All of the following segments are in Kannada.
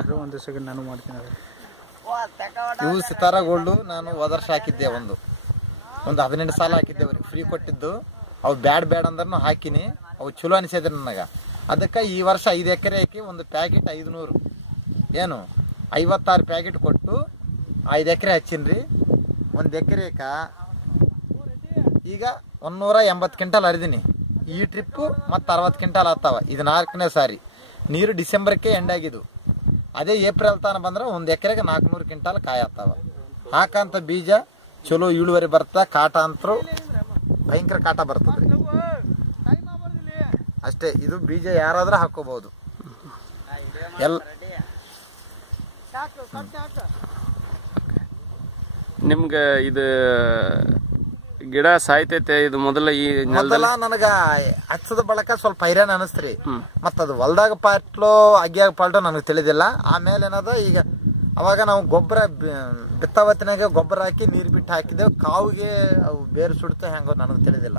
ಮಾಡಿದ್ರು, ಒಂದು ಸೆಕೆಂಡ್ ನಾನು ಮಾಡ್ತೀನಿ. ಇವು ಸಿತಾರ ಗೋಲ್ಡು ನಾನು ಹೋದ ವರ್ಷ ಹಾಕಿದ್ದೆ, ಒಂದು 18 ಸಾಲ ಹಾಕಿದ್ದೆ ಅವ್ರಿಗೆ ಫ್ರೀ ಕೊಟ್ಟಿದ್ದು. ಅವು ಬ್ಯಾಡ್ ಅಂದ್ರೂ ಹಾಕಿನಿ, ಅವು ಚಲೋ ಅನಿಸಿದ್ರಿ ನನಗೆ. ಅದಕ್ಕೆ ಈ ವರ್ಷ 5 ಎಕರೆ ಹಾಕಿ ಒಂದು ಪ್ಯಾಕೆಟ್ 500 ಏನು 56 ಪ್ಯಾಕೆಟ್ ಕೊಟ್ಟು 5 ಎಕರೆ ಹಚ್ಚಿನ್ರಿ. 1 ಎಕರೆಕ ಈಗ 180 ಕ್ವಿಂಟಲ್ ಹರಿದೀನಿ. ಈ ಟ್ರಿಪ್ಪು ಮತ್ತು 60 ಕ್ವಿಂಟಲ್ ಆಗ್ತಾವ. ಇದು 4ನೇ ಸಾರಿ. ನೀರು ಡಿಸೆಂಬರ್ಗೆ ಎಂಡ್ ಆಗಿದ್ದು. ಅದೇ ಏಪ್ರಿಲ್ ತನಕ ಬಂದ್ರೆ 1 ಎಕರೆಗೆ 400 ಕ್ವಿಂಟಲ್ ಕಾಯಿ ಆಗ್ತಾವ. ಹಾಕಂತ ಬೀಜ ಚಲೋ ಇಳುವರಿ ಬರ್ತಾ, ಕಾಟ ಅಂತರೂ ಭಯಂಕರ ಕಾಟ ಬರ್ತದೆ ಅಷ್ಟೇ. ಇದು ಬೀಜ ಯಾರಾದ್ರೂ ಹಾಕೋಬಹುದು. ನಿಮ್ಗೆ ಇದು ಗಿಡ ಸಾಯ್ತೈತೆ ಇದು ಮೊದಲ ನನಗ ಹಚ್ಚದ ಬಳಕ ಸ್ವಲ್ಪ ಹೈರಾಣ ಅನಿಸ್ತ್ರಿ. ಮತ್ತದು ಹೊಲ್ದಾಗ ಪಾಟ್ಲೋ ಅಗ್ಗಿಯಾಗ ಪಾಲ್ಟೋ ನನಗೆ ತಿಳಿದಿಲ್ಲ. ಆಮೇಲೆ ಏನದ ಈಗ ಅವಾಗ ನಾವು ಗೊಬ್ಬರ ಬಿತ್ತಾವತ್ತಿನಾಗ ಗೊಬ್ಬರ ಹಾಕಿ ನೀರು ಬಿಟ್ಟು ಹಾಕಿದ್ದೇವೆ. ಕಾವಿಗೆ ಅವು ಬೇರು ಸುಡ್ತಾ ಹೆಂಗೋ ನನಗೆ ತಿಳಿದಿಲ್ಲ.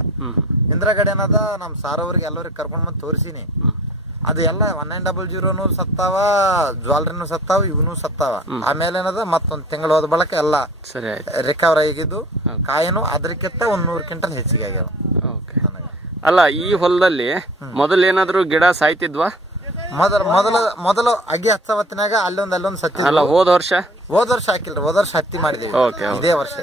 ಹಿಂದ್ರಗಡೆ ಏನದ ನಮ್ಮ ಸಾರವ್ರಿಗೆ ಎಲ್ಲರಿಗೆ ಕರ್ಕೊಂಡ್ ಬಂದು ತೋರಿಸಿನಿ. ಅದು ಎಲ್ಲ 1900 ಸತ್ತಾವ, ಜ್ವಾಲ್ರಿನೂ ಸತ್ತಾವ, ಇವನು ಸತ್ತಾವ. ಆಮೇಲೆ ಏನದ ಮತ್ತೊಂದು ತಿಂಗಳು ಹೋದ ಬಳಕ ಎಲ್ಲ ರಿಕವರ್ ಆಗಿದ್ದು. ಕಾಯಿನೂ ಅದಕ್ಕಿಂತ 100 ಕ್ವಿಂಟಲ್ ಹೆಚ್ಚಿಗೆ ಆಗ್ಯಾವ. ಅಲ್ಲ, ಈ ಹೊಲದಲ್ಲಿ ಮೊದಲು ಏನಾದ್ರು ಗಿಡ ಸಾಯ್ತಿದ್ವಾ? ಮೊದಲು ಅಗಿ ಹಚ್ಚವತ್ತಿನಾಗ ಅಲ್ಲೊಂದು ಸತ್ತಿ. ಅಲ್ಲ, ಹೋದ ವರ್ಷ ಹಾಕಿಲ್ರಿ. ಹೋದ ವರ್ಷ ಹತ್ತಿ ಮಾಡಿದೇವಿ. ಇದೇ ವರ್ಷ